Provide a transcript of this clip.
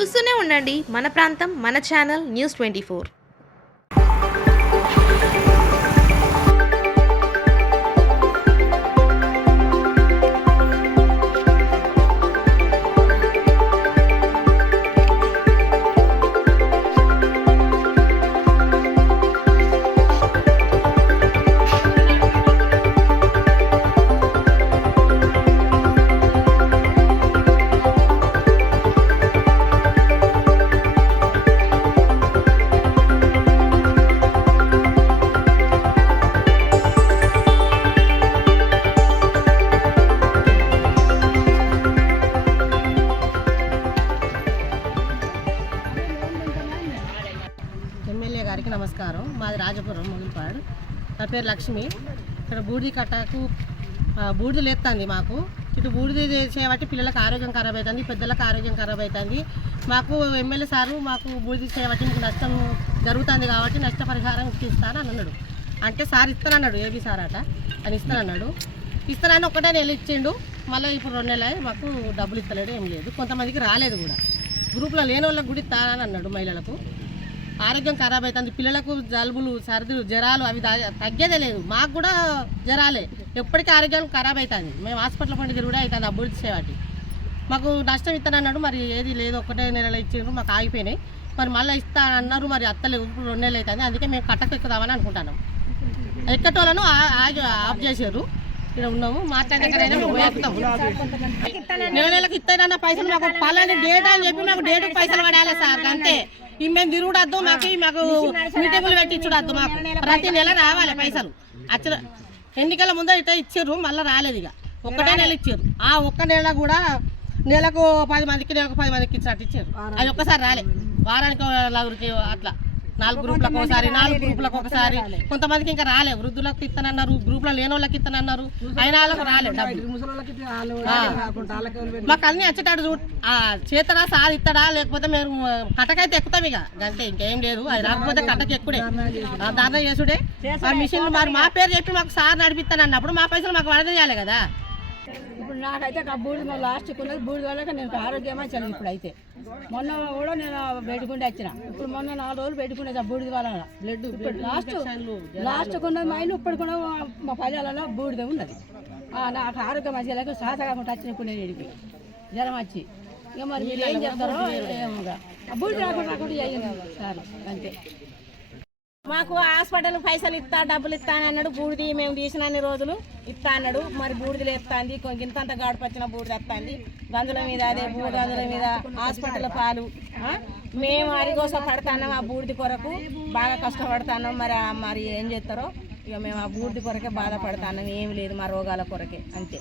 చూస్తూనే ఉండండి మన ప్రాంతం మన ఛానల్ News24. ఎమ్మెల్యే గారికి నమస్కారం. మాది రాజపురం ముగిలిపాడు. నా పేరు లక్ష్మి. ఇక్కడ బూడిది కట్టకు బూడిది లేస్తుంది. మాకు ఇటు బూడిది చేయబట్టి పిల్లలకు ఆరోగ్యం ఖరాబ్ అవుతుంది, పెద్దలకు ఆరోగ్యం ఖరాబ్ అవుతుంది. మాకు ఎమ్మెల్యే సారు మాకు బూడిది చేయబట్టి మీకు నష్టం జరుగుతుంది కాబట్టి నష్టపరిహారం ఇస్తానని అన్నాడు. అంటే సార్ ఇస్తానన్నాడు, ఏబీ సార్ అట అని ఇస్తానన్నాడు. ఇస్తానని ఒకటే నెల ఇచ్చిండు. మళ్ళీ ఇప్పుడు 2 నెలలు మాకు డబ్బులు ఇస్తలేడు, ఏం లేదు. కొంతమందికి రాలేదు కూడా. గ్రూప్లో లేని వాళ్ళకి కూడా ఇస్తానని అన్నాడు. మహిళలకు ఆరోగ్యం ఖరాబ్ అవుతుంది, పిల్లలకు జలుబులు సర్దులు జ్వరాలు అవి తగ్గేదే లేదు. మాకు కూడా జ్వరాలే, ఎప్పటికీ ఆరోగ్యం ఖరాబ్ అవుతుంది. మేము హాస్పిటల్ పండుగ కూడా అవుతుంది అభివృద్ధి చేయబట్టి. మాకు నష్టం ఇస్తానన్నాడు, మరి ఏది లేదు. ఒకటే నెలలో ఇచ్చిండ్రు, మాకు ఆగిపోయినాయి. మరి మళ్ళీ ఇస్తా అన్నారు, మరి అత్తలేదు. ఇప్పుడు 2 నెలలు అవుతుంది. అందుకే మేము కట్టకు ఎక్కుదామని అనుకుంటున్నాం. ఎక్కటోళ్ళను ఆఫ్ చేశారు. ఇక్కడ ఉన్నాము, మాట్లాడేకైనా మేము ఎక్కుతాము. నెలకు ఇస్తానన్న పైసలు మాకు పలాని డేట్ అని చెప్పి మాకు డేటుకు పైసలు పడాలి సార్. అంతే. మేము తిరుగుడద్దు, మాకు మీటింగులు పెట్టించుడద్దు. మాకు ప్రతి నెల రావాలి పైసలు. అచ్చ ఎన్నికల ముందు ఇట్లా ఇచ్చారు, మళ్ళీ రాలేదు. ఇక ఒకటే నెల ఇచ్చారు. ఆ ఒక్క నెల కూడా నెలకు 10 మందికి నెలకు 10 మందికి ఇచ్చినట్టు ఇచ్చారు. అది ఒక్కసారి రాలే. వారానికి నలుగురికి అట్లా 4 గ్రూపులకు ఒకసారి, 4 గ్రూపులకు ఒకసారి. కొంతమందికి ఇంకా రాలే. వృద్ధులకు ఇస్తానన్నారు, గ్రూప్లో లేని వాళ్ళకి ఇస్తానన్నారు. అయినా వాళ్ళకి రాలేదు. మాకు అన్ని వచ్చేటాడు చేతడా సార్ ఇస్తాడా, లేకపోతే మేము కట్టకైతే ఎక్కుతాం. ఇక అంతే, ఇంకేం లేదు. అది రాకపోతే కట్టకి ఎక్కుడే దారుణం చేసుడే. ఆ మిషన్లు మరి మా పేరు చెప్పి మాకు సార్ నడిపిస్తాను అన్నప్పుడు మా పైసలు మాకు వరద చేయాలి కదా. ఇప్పుడు నాకైతే బూడిద లాస్ట్కి ఉన్నది. బూడిద వాళ్ళకి నేను ఆరోగ్యమే చల్లి. ఇప్పుడు అయితే మొన్న కూడా నేను బయటకుండి వచ్చిన. ఇప్పుడు మొన్న 4 రోజులు బయటకుండే బూడిద వల్ల బ్లడ్ లాస్ట్కి ఉన్నది. మా ఇల్లు ఇప్పుడు కూడా మా పల్లెలలో బూడిద ఉన్నది. నాకు ఆరోగ్యం మంచిగా సాత కాకుండా వచ్చినప్పుడు నేను ఎడికి జ్వరం వచ్చి ఇక మరి మీరు ఏం చెప్తారో ఏమోగా బూడిద రాకుండా సార్ అంతే. మాకు హాస్పిటల్ పైసలు ఇస్తా, డబ్బులు ఇస్తా అని అన్నాడు. బూడిది మేము తీసిన అన్ని రోజులు ఇస్తా అన్నాడు. మరి బూడిదలు ఎత్తాంది, ఇంతంత గాడిపచ్చిన బూడిద ఎత్తాంది. గందుల మీద అదే గందుల మీద హాస్పిటల్ పాలు. మేము అరిగోస పడతాన్నాం ఆ బూడిది కొరకు, బాగా కష్టపడతాన్నాం. మరి ఏం చేస్తారో ఇక మేము ఆ బూడిది కొరకే బాధపడతాన్నాం. ఏమి లేదు, మా రోగాల కొరకే అంతే.